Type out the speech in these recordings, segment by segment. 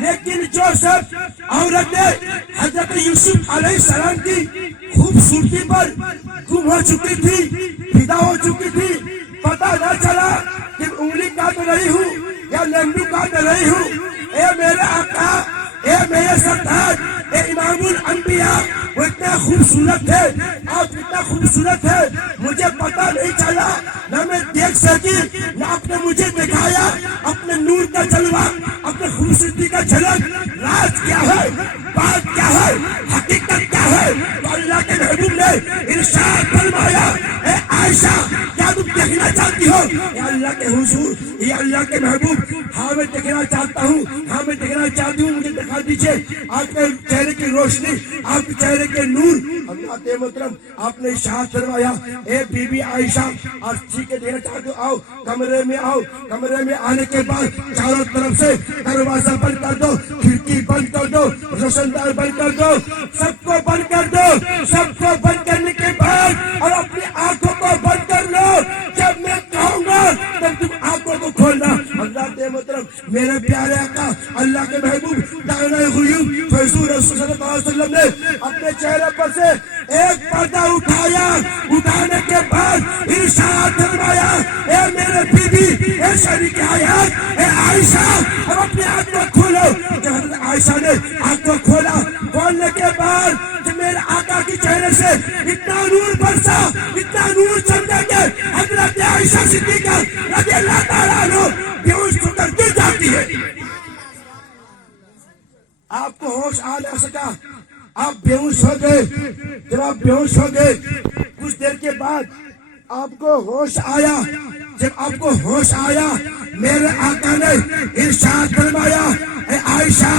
لیکن جو سب عورتیں حضرت یوسف علیہ السلام کی خوبصورتی پر گم ہو چکی تھی، فدا ہو چکی تھی، پتہ نہ چلا کہ انگلی کاٹ رہی ہوں یا لنڈو کاٹ رہی ہوں. اے میرے آقا، اے میرے سردار، اے امام الانبیاء، وہ اتنا خوبصورت ہے، آپ اتنا خوبصورت ہے، مجھے پتہ نہیں چلا، نہ میں دیکھ سکی، نہ آپ نے مجھے دکھایا اپنے نور کا جلوہ، اپنے خوبصورتی کا جھلک. راز کیا ہے، بات کیا ہے، حقیقت کیا ہے؟ تو اللہ کے محبوب نے ارشاد فرمایا، اے عائشہ کیا تم دیکھنا چاہتی ہو؟ اے اللہ کے حضور، اے اللہ کے محبوب، ہاں میں دیکھنا چاہتا ہوں، ہاں میں دیکھنا چاہتی ہوں، مجھے دکھا دیجیے آپ کے چہرے کی روشنی، آپ کے چہرے کے نور. حضرت محترم آپ نے ارشاد فرمایا، اے بی بی عائشہ آپ ٹھیک ہے دیکھنا چاہتے ہو، آؤ کمرے میں آؤ. کمرے میں آنے کے بعد چاروں طرف سے دروازہ بند کر دو، کھڑکی بند کر دو، روشن دار بند کر دو، سب کو بند کر دو. سب کو بند کرنے کے بعد اور اپنی آنکھوں کو بند کر لو. جب میں کہوں گا تب تم آنکھوں کو کھولنا. اللہ کے محترم میرے پیارے آقا اللہ کے محبوب دانا غیوب فیضور رسول صلی اللہ علیہ وسلم نے اپنے چہرے پر سے ایک پردہ اٹھایا. اٹھانے کے بعد ارشاد فرمایا، اے میرے بیوی، اے شریک حیات، اے عائشہ اب اپنی آنکھ کو کھولو. جب حضرت عائشہ نے آنکھ کو کھولا، کھولنے کے بعد جب میرے آقا کے چہرے سے اتنا نور برسا، اتنا نور چمکا کہ حضرت عائشہ صدیقہ رضی اللہ تعالیٰ عنہ بے ہوش ہو کر گر جاتی ہے. آپ کو ہوش آ نہ سکا، آپ بے ہوش ہو گئے. جب آپ بے ہوش ہو گئے کچھ دیر کے بعد آپ کو ہوش آیا. جب آپ کو ہوش آیا میرے آقا نے ارشاد فرمایا، اے عائشہ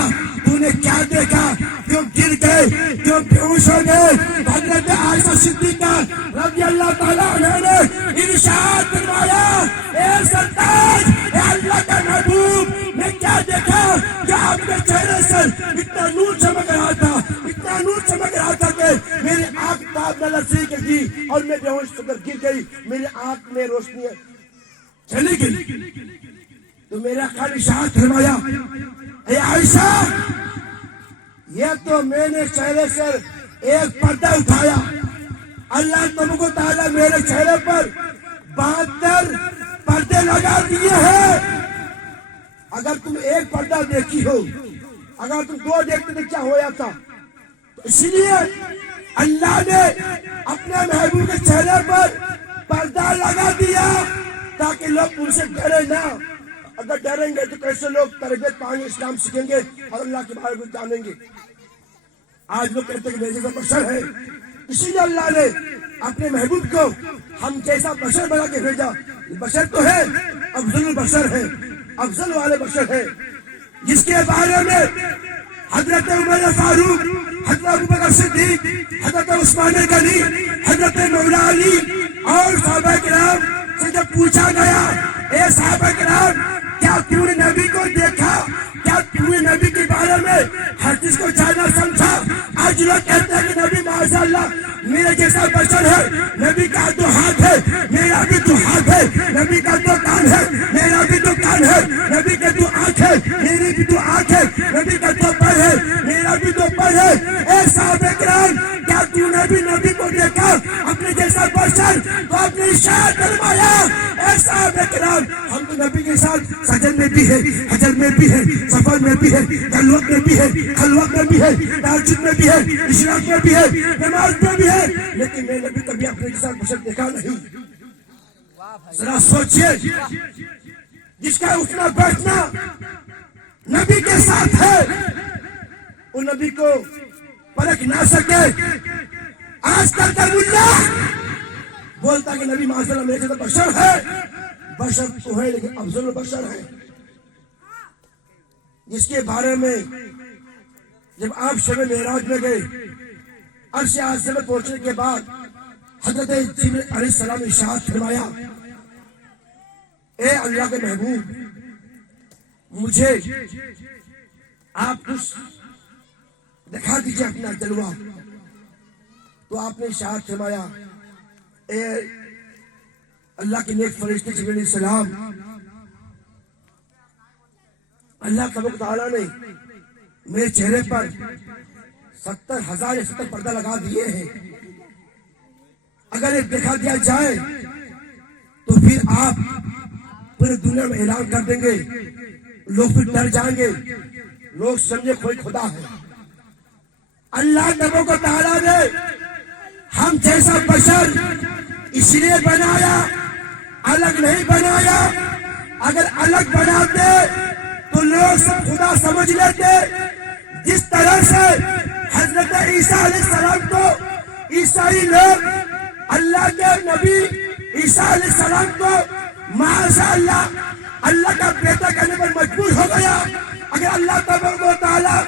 تو نے کیا دیکھا؟ کیوں گر گئے؟ کیوں بے ہوش ہو گئے؟ حضرت عائشہ صدیقہ رضی اللہ تعالیٰ عنہ نے ارشاد فرمایا، اے سرتاج، اے اللہ کا محبوب، میں کیا دیکھا کہ آپ کے چہرے سے اتنا نور چمک رہا تھا، اتنا نور چمک رہا تھا کہ میری آنکھ تاب نہ لرزی گئی اور میں بے ہوش ہو کر گر گئی. میری آنکھ میں روشنی چلی گئی. تو میرا آقا نے ارشاد فرمایا، اے عائشہ یہ تو میں نے چہرے سے ایک پردہ اٹھایا، اللہ تبارک و تعالیٰ میرے چہرے پر 72 پردے لگا دیے ہیں. اگر تم ایک پردہ دیکھی ہو، اگر تم 2 دیکھتے تو کیا ہو جاتا؟ تو اس لیے اللہ نے اپنے محبوب کے چہرے پر پردہ لگا دیا تاکہ لوگ ان سے ڈرے نہ. اگر ڈریں گے تو کیسے لوگ تربیت پائیں گے، اسلام سیکھیں گے اور اللہ کے بارے میں جانیں گے؟ آج لوگ کہتے ہیں کہ میرے جیسا بشر ہے، اسی لیے اللہ نے اپنے محبوب کو ہم جیسا بشر بنا کے بھیجا. بشر تو ہے، افضل البشر ہے، افضل والے بشر ہے، جس کے بارے میں حضرت عمر فاروق، حضرت ابوبکر صدیق، حضرت عثمان غنی، حضرت مولا علی اور صحابہ کرام سے جب پوچھا گیا، اے صحابہ کرام کیا تم نے نبی کو دیکھا؟ کیا تم نے نبی کے بارے میں ہر چیز کو جانا سمجھا؟ آج لوگ کہتے ہیں کہ نبی معاذ اللہ میرے جیسا بشر ہے، نبی کا 2 ہاتھ ہے، میرا بھی 2 ہاتھ ہے، نبی کا 2 کان ہے، میرا بھی 2 کان ہے، نبی کے 2 آنکھ ہے، میری بھی 2 آنکھ ہے، نبی کا 2 پر ہے، میرا بھی 2 پر ہے. اے صحابہ کرام کیا تم نے بھی نبی کو دیکھا اپنے جیسا بشر؟ تو آپ نے ارشاد فرمایا، اے صحابہ کرام ہم تو نبی کے ساتھ سجن میں بھی ہے، حجر میں بھی ہے، سفر میں بھی ہے، خلوت میں بھی ہے، خلوت میں بھی ہے، تہجد میں بھی ہے، اشراق میں بھی ہے، نماز میں بھی ہے، لیکن میں نبی کبھی اپنے کے ساتھ بشر دیکھا نہیں. ذرا سوچئے، جس کا اٹھنا بیٹھنا نبی کے ساتھ ہے وہ نبی کو پرکھ نہ سکے. آج کل کا ملا بولتا کہ نبی معاذ اللہ میرے جیسا بشر ہے. بشر تو ہے لیکن افضل البشر ہے، جس کے بارے میں جب آپ شب معراج میں گئے، عرش اعظم میں پہنچنے کے بعد حضرت جبرائیل علیہ السلام نے ارشاد فرمایا، اے اللہ کے محبوب مجھے آپ کچھ دکھا دیجیے اپنا جلوہ. تو آپ نے ارشاد فرمایا، اے اللہ کے نیک فرشتے جبرائیل علیہ السلام، اللہ تبارک و تعالیٰ نے میرے چہرے پر 70,000 یا 70 پردہ لگا دیے ہیں. اگر یہ دکھا دیا جائے تو پھر آپ پوری دنیا میں اعلان کر دیں گے, لوگ پھر ڈر جائیں گے, لوگ سمجھے کوئی خدا ہے. اللہ تبارک و تعالیٰ نے ہم جیسا بشر اس لیے بنایا, الگ نہیں بنایا. اگر الگ بناتے تو لوگ سب خدا سمجھ لیتے. جس طرح سے حضرت عیسیٰ علیہ السلام کو عیسائی لوگ اللہ کے نبی عیسیٰ علیہ السلام کو ماشاء اللہ کا بیٹا کہنے پر مجبور ہو گیا. اگر اللہ تبارک و تعالیٰ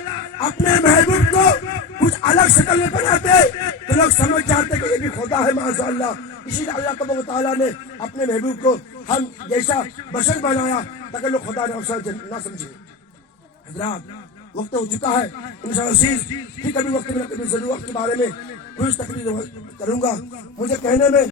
اپنے محبوب کو کچھ الگ شکل میں بناتے تو لوگ سمجھ جاتے کہ یہ بھی خدا ہے ماشاء اللہ. اسی لیے اللہ تبارک و تعالیٰ نے اپنے محبوب کو ہم جیسا بشر بنایا تاکہ لوگ خدا نہ سمجھے. حضرات وقت ہو چکا ہے, انشاءاللہ عزیز پھر کبھی وقت میں کبھی ضرور وقت کے بارے میں کچھ تقریر کروں گا. مجھے کہنے میں